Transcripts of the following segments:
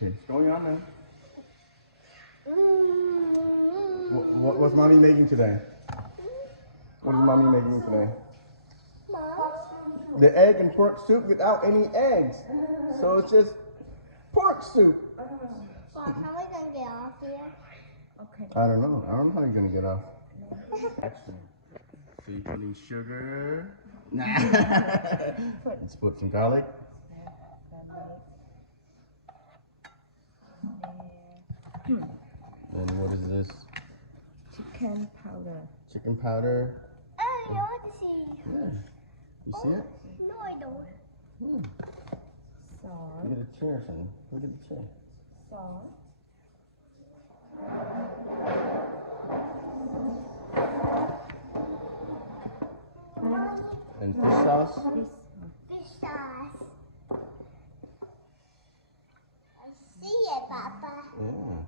Okay, what's going on now? What's mommy making today? What is mommy making today? The egg and pork soup without any eggs. So it's just pork soup. How are we gonna get off here? Okay. I don't know how you're gonna get off. So you're putting sugar. Nah. Let's put some garlic. And what is this? Chicken powder. Chicken powder. Oh, you want to see? Yeah. You see it? No, I don't. Salt. Look at the chair, son. Look at the chair. Salt. And fish sauce. Fish sauce. I see it, Papa. Yeah.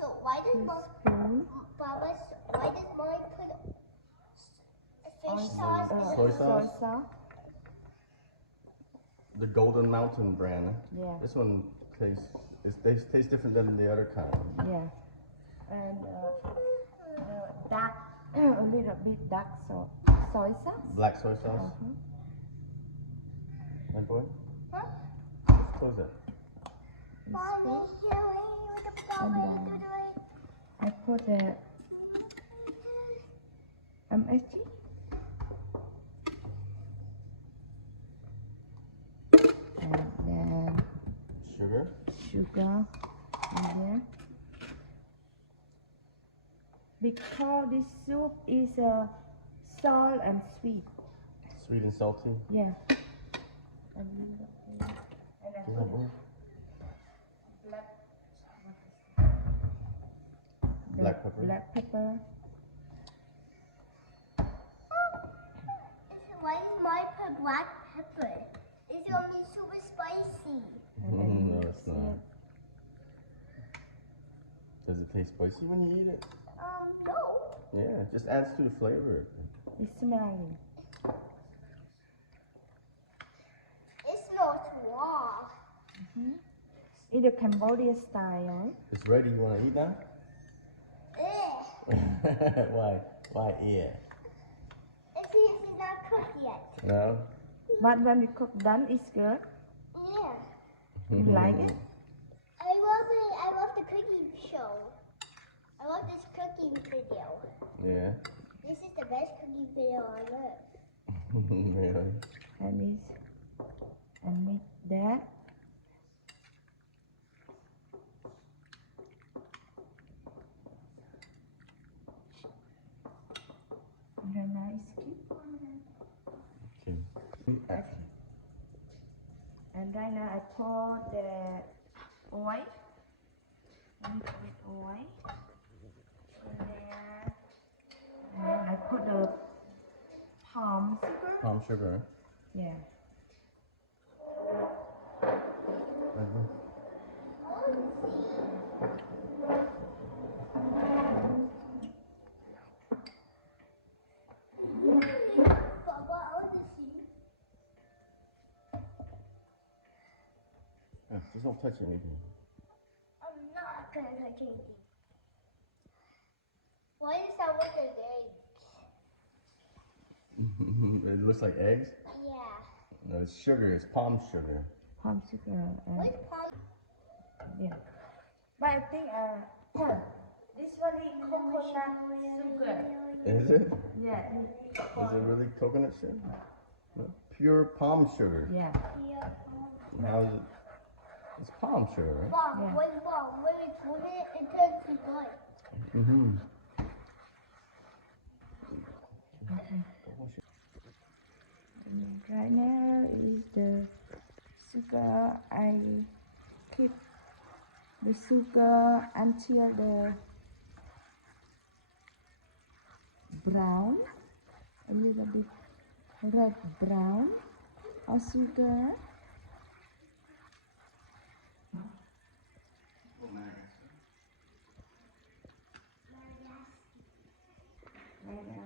So why does Mom, Papa, why does Mom put fish sauce in Soy sauce. sauce. The Golden Mountain brand. Yeah. This one tastes different than the other kind. Yeah. And dark, a little bit dark soy sauce. Black soy sauce. My boy. Huh? Let's close it. Mommy, here with the flower. I put the MSG. And then Sugar. sugar in there. Because this soup is salt and sweet. Sweet and salty. Yeah. And I Yeah, put boy. black Black pepper. Black pepper. Why is mine put black pepper? It's gonna be super spicy. No, it's not. Does it taste spicy when you eat it? No. Yeah, it just adds to the flavor. It's smelling. It smells raw. It's the Cambodian style. It's ready. You want to eat now? Why? Why? Yeah. It's because it's not cooked yet. No. But when it cooked done, it's good. Yeah. You like it? I love it. I love the cooking show. I love this cooking video. Yeah. This is the best cooking video on earth. Really? And mix that. And then I skip on that. Okay. And right now I pour the oil. Mix with oil. And then I put the palm sugar. Palm sugar. Yeah. Papa, I want to see. Just don't touch anything. I'm not gonna touch anything. Why does that look like eggs? It looks like eggs. Yeah. No, it's sugar. It's palm sugar. Palm sugar. What's palm? Yeah. But I think this one is coconut sugar. Is it? Yeah. Is it really coconut sugar? No. Pure palm sugar. Yeah. Yeah. How is it? It's palm sugar, right? Mom, Yeah. when we cook it, it turns to blood. Mm-hmm. And right now is the sugar. I keep the sugar until the brown, a little bit red brown of sugar. Right now.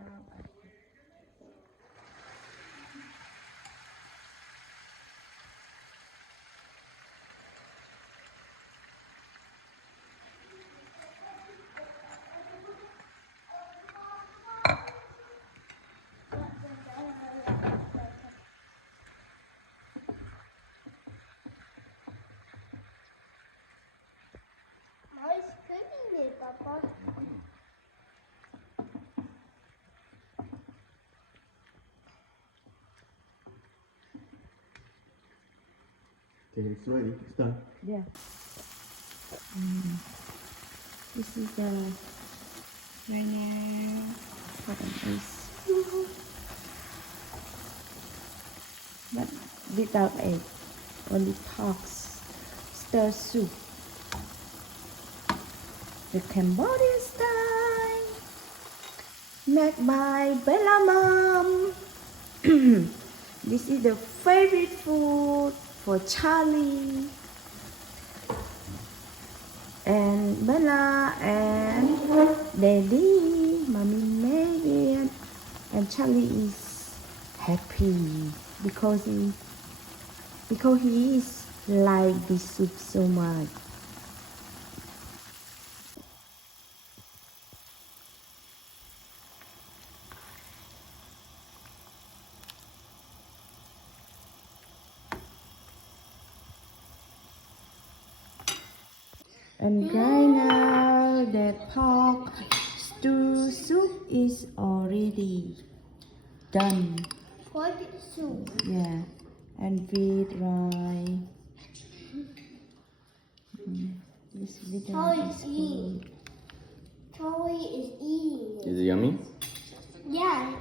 Okay, it's ready. It's done. Yeah. This is the right now. What is but without egg, only talks stir soup. The Cambodian style, made by Bella Mom. This is the favorite food for Charlie and Bella and Daddy. Mommy made it, and Charlie is happy because he is like this soup so much. And right now that pork stew soup is already done. Pork soup. Yeah, and with rice. This with How rice is eating? Tori is eating it. Is it yummy? Yeah,